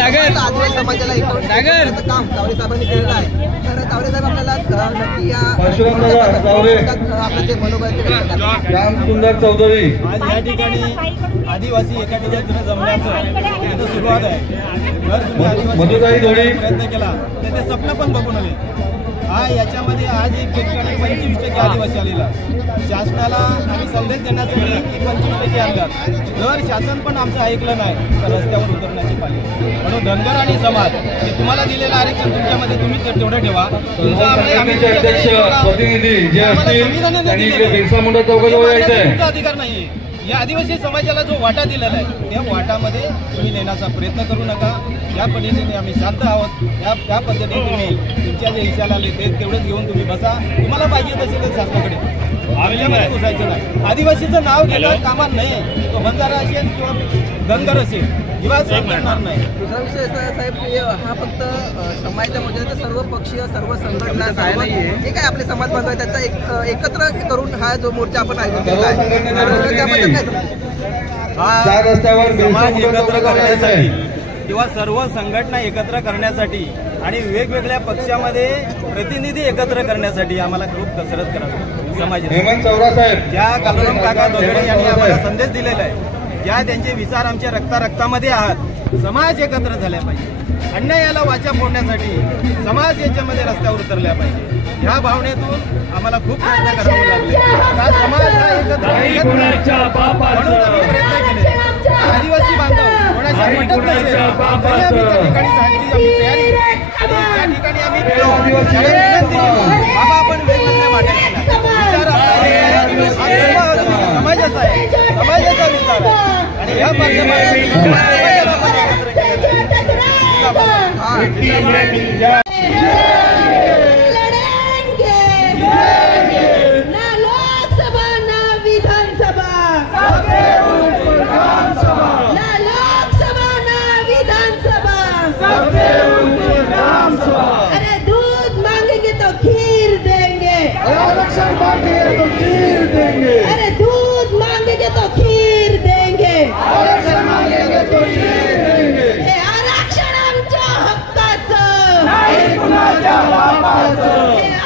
आदिवासी समाजाला एकत्र काम तावडे साहेबांनी केलेलं आहे। तर तावडे साहेब आपल्याला नक्की या आपलं जे मनोबल सुंदर चौधरी आज या ठिकाणी आदिवासी एका ठिकाणी जमण्याचं सुरुवात आहे। प्रयत्न केला तर ते स्वप्न पण बघून आले। हा याच्यामध्ये आज एक ठिकाणी 25% आदिवासी आलेला। शासनाला आम्ही संदेश देण्यासाठी की 25% आणल्यात। जर शासन पण आमचं ऐकलं नाही तर रस्त्यावर उतरण्याची पाळी। म्हणून धनगर आणि समाज हे तुम्हाला दिलेलं आरक्षण तुमच्यामध्ये तुम्ही तेवढं ठेवा। तुमचा अधिकार नाही। या आदिवासी समाजाला जो वाटा दिलेला आहे त्या वाटामध्ये तुम्ही देण्याचा प्रयत्न करू नका। या पद्धतीने आम्ही शांत आहोत। त्या पद्धतीने तुम्ही तुमच्या जे इशारा आले ते तेवढंच घेऊन तुम्ही बसा। तुम्हाला पाहिजे तसे तर शासनाकडे आमच्यामध्ये घुसायचं नाही। आदिवासीचं नाव घेता कामा नाही। तो बंजारा असेल किंवा धनगर असेल किंवा करणार नाही। दुसरा विषय असा साहेब की हा फक्त समाजामध्ये सर्व पक्षीय सर्व संघटना जे काय आपले समाज बांधव आहे त्याचा एकत्र करून हा जो मोर्चा आपण आयोजित केला आहे समाज एकत्र करण्यासाठी किंवा सर्व संघटना एकत्र करण्यासाठी आणि वेगवेगळ्या पक्षामध्ये प्रतिनिधी एकत्र करण्यासाठी आम्हाला खूप कसरत करावी समाज। ज्या कालराम काका दोगडे यांनी आम्हाला संदेश दिलेला आहे, ज्या त्यांचे विचार आमच्या रक्तामध्ये आहात, समाज एकत्र झाल्या पाहिजे। अन्यायाला वाचा फोडण्यासाठी समाज याच्यामध्ये रस्त्यावर उतरल्या पाहिजे। ह्या भावनेतून आम्हाला खूप प्रयत्न करावे लागले। समाज हा एकत्र म्हणून आम्ही प्रयत्न केले। आदिवासी बांधव कोणाच्या पटत नसेल तरी आम्ही त्या ठिकाणी जाण्याची आमची तयारी आणि त्या ठिकाणी आम्ही बाबा आपण वेगवेगळ्या वाट्याला विचार समाजाचा आहे, समाजाचा विचार आहे आणि या माध्यमातून समाजाला आपण एकत्र केलेलं आहे। अरे दूध मांगेंगे तो खीर देंगे। आरक्षण आमच्या हक्काचं नाही कुणाच्या बापाचं।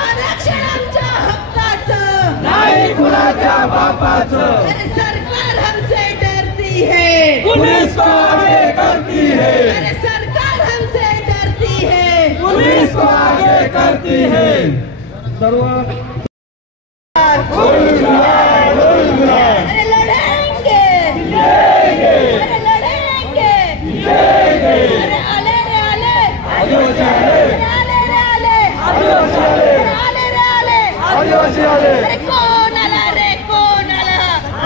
आरक्षण आमच्या हक्काचं नाही कुणाच्या बापाचं। अरे सरकार हमसे डरती है, पुलिस को आगे करती है। अरे सरकार हमसे डरती है, पुलिस को आगे करती है। सर्व अरे लड़ेंगे, अरे लड़ेंगे, अरे आले रे आले, अरे कौन आला रे कौन आला,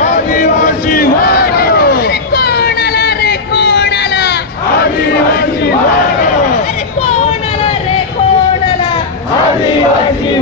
आदिवासी अरे कौन आला रे कौन आला, आदिवासी अरे कौन आला रे कौन आला, आदिवासी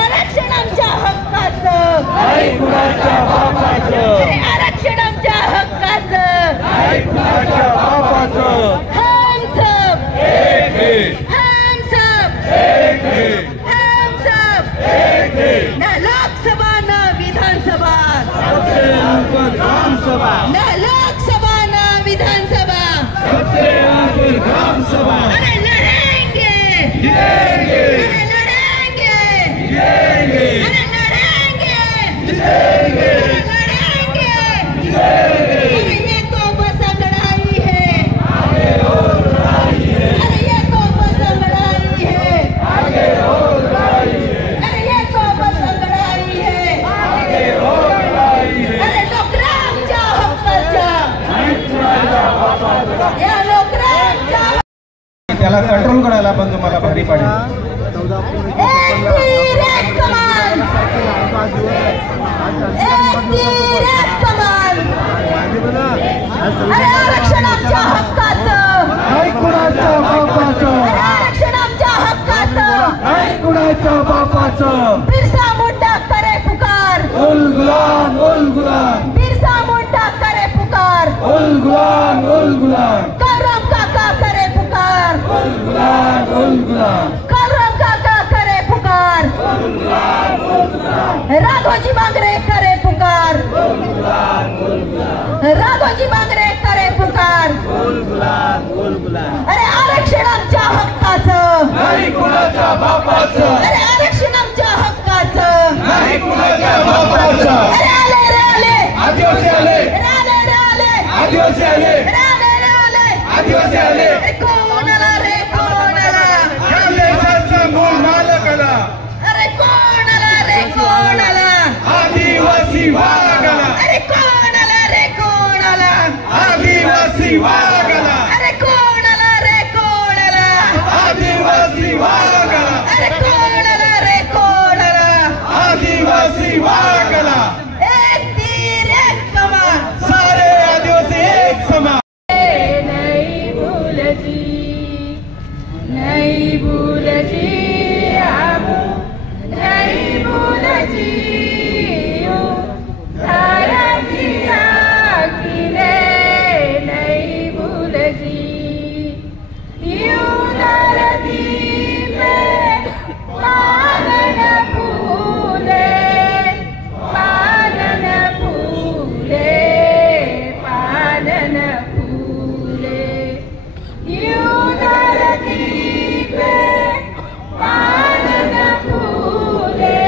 आरक्षण आमच्या हक्काचं नाही कुणाच्या बापाचं। आरक्षण आमच्या हक्काचं नाही कुणाच्या बापाचं। हम सब एक है, हम सब एक है, हम सब एक है। ना लोकसभा ना विधानसभा, सबसे ऊपर ग्राम सभा। ना लोकसभा ना विधानसभा, सबसे ऊपर ग्राम सभा। अरे लड़ेंगे, जीतेंगे, अरे लड़ेंगे, जीतेंगे, अरे लड़ेंगे, जीतेंगे, लड़ेंगे, जीतेंगे। अरे ये तो बस लड़ाई है, आगे और लड़ाई है। अरे ये तो बस लड़ाई है, आगे और लड़ाई है। अरे ये तो बस लड़ाई है, आगे और लड़ाई है। अरे नोकरांच्या हक्काच्या नाही कुणाच्या बापाचं। या नोकरांच्या त्याला कंट्रोल करायला पण तुम्हाला भारी पडेल। आरक्षण आमच्या हक्काचं नाही कुणाच्या बापाचं। आरक्षण आमच्या हक्काचं नाही कुणाच्या बापाचं। बिरसा मुंडा करे पुकार, उल गुलाम उल गुलाम। बिरसा मुंडा करे पुकार, उल गुलाम उल गुलाम। कालराम काका करे पुकार, उल गुलाम उल गुलाम। कालराम काका करे पुकार, उल गुलाम उल गुलाम। राघोजी बांगरे करे पुकार, उल गुलाम उल गुलाम। राघोजी बांगरे करे पुकार, उल गुलाम उल बापाचं, अरे आरक्षण आमच्या हक्काचं, नाही कुणाच्या बापाचं. अरे आले रे आले, आदिवासी आले, आले रे आले, आदिवासी आले, आले रे आले, आदिवासी आले. अरे कोणाला रे कोणाला, या देशाचा मूळ मालकाला, अरे कोणाला रे कोणाला, आदिवासी वाघाला, अरे कोणाला रे कोणाला, आदिवासी वाघाला, अरे कोणाला रे कोणाला, आदिवासी वाघाला, अरे कोणाला रे कोणाला, आदिवासी वाघाला. एक तीर एक कमान, सारे आदिवासी एक समान. नहीं भूलती, नहीं भूलती हम, नहीं भूलती यूं सारा किया किने, नहीं भूलती यूं धरती पे पालन फूले, पालन फूले, पालन फूले, यूं धरती पे पालन फूले,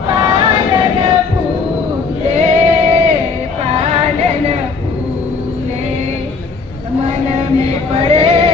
पालन फूले, पालन फूले, मन में पड़े